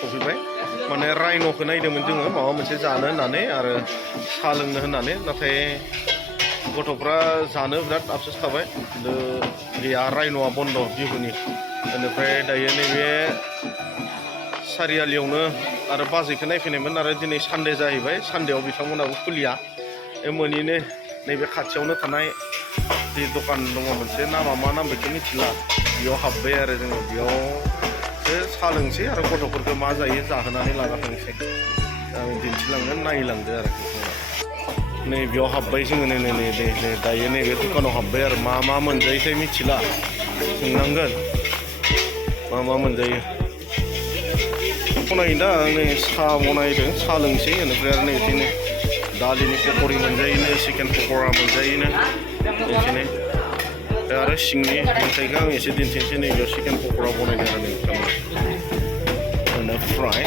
सफैबाय माने राइन'खौ नायदोंमोन जोङो माबा मोनसे जानो होननानै आरो साहा लोंनो होननानै नाथाय गथ'फ्रा जानो बिराद आफसोस खाबाय खिन्थु गैया राइन'आ बन्द' बिहुनि बेनिफ्राय दायो नैबे सारियालियावनो आरो बाजैखौ नायफैनायमोन आरो दिनै सानडे जाहैबाय सानडेआव बिथांमोनाबो खुलिया मोनैनो नैबे खाथियावनो थानाय जि दखान दङ मोनसे नामा मा नाम बेखौ मिथिला बेयाव हाबबाय आरो जोङो बेयावसो साहा लोंसै आरो गथ'फोरखौ मा जायो जाहोनानै लाना थांसै आं दिन्थिलांगोन नायलांदो आरो नै बेयाव हाबबाय जोङो नै दायो नैबे दखानाव हाबबाय आरो मा मा मोनजायोथाय मिथिला सोंनांगोन मा मोनजायो बनायो दा नै साहा बनायदों साहा लोंसै बेनिफ्राय आरो नै बिदिनो दालिनि पक'रि मोनजायोनो चिकेन पक'रा मोनजायोनो बिदिनो आरो सिंनि मेथाइखौ आं एसे दिन्थिनोसै नैबेयाव चिकेन पक'रा बनायदों आरो नै बेनिफ्राय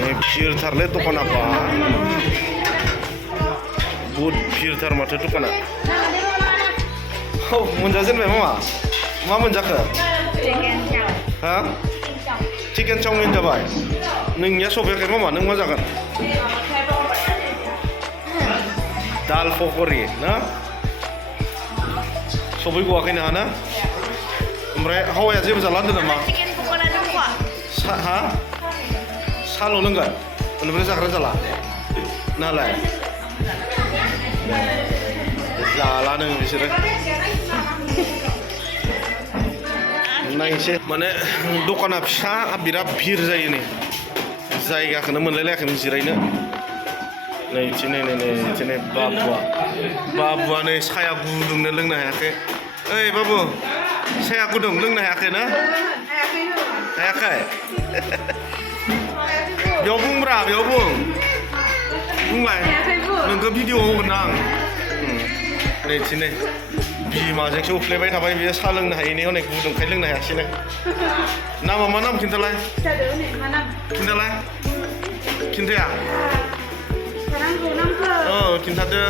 नै भिरथारलै दखाना बा बुहुद भिरथार माथो दखाना औ मोनजाजेनबाय मा मोनजाखो हा चिकेन चावमिन जाबाय नोंनिया सफैयाखै मामा नों मा जागोन दाल पक'रि ना सफैगवाखै नोंहा ना ओमफ्राय हावाया जेबो जाला होनदों नामा हा साल' लोंगोन बेनिफ्राय जाग्रा जाला नालाय जाला नों बिसोरो नायनोसै माने दखाना फिसा बिराद भिर जायो नै जायगाखौनो मोनलायलायाखैमोन जिरायनो नै इथिनै बाबुआ नै साया गुदुंनो लोंनो हायाखै ओइ बाबु साया गुदुं लोंनो हायाखै ना हायाखै बेयाव बुंब्रा बेयाव बुंलाय नोंखौ भिडिअ होगोन आं नै इथिनै बिमाजोंसो उफ्लेबाय थाबाय बियो साहा लोंनो हायैनि हनै गुदुंखाय लोंनो हायासैनो नामा मा नाम खिन्थालाय खिन्थाया खिन्थादो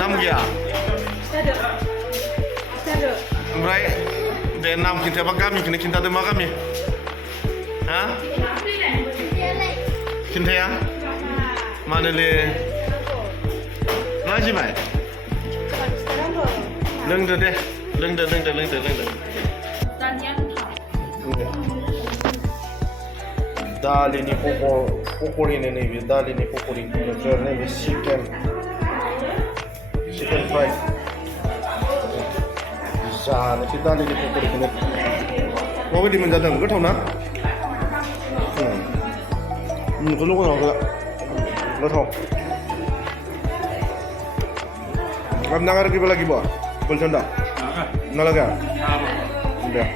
नाम गैया ओमफ्राय दे नाम खिन्थायाबा गामिखौनो खिन्थादो मा गामि हा खिन्थाया मानोले मा जिमाय लोंदो दे लोंदो दालिनि पक'रिनो नैबे दालिनि पक'रि ओमफ्राय नैबे चिकेन फ्राय जानोसै दालिनि पक'रिखौनो माबायदि मोनजादों गोथाव ना नोंखौ लगायनांगौ गोथाव Kamu dengar lagi apa lagi, Bo? Pulsa enggak? Enggak lagi? Udah,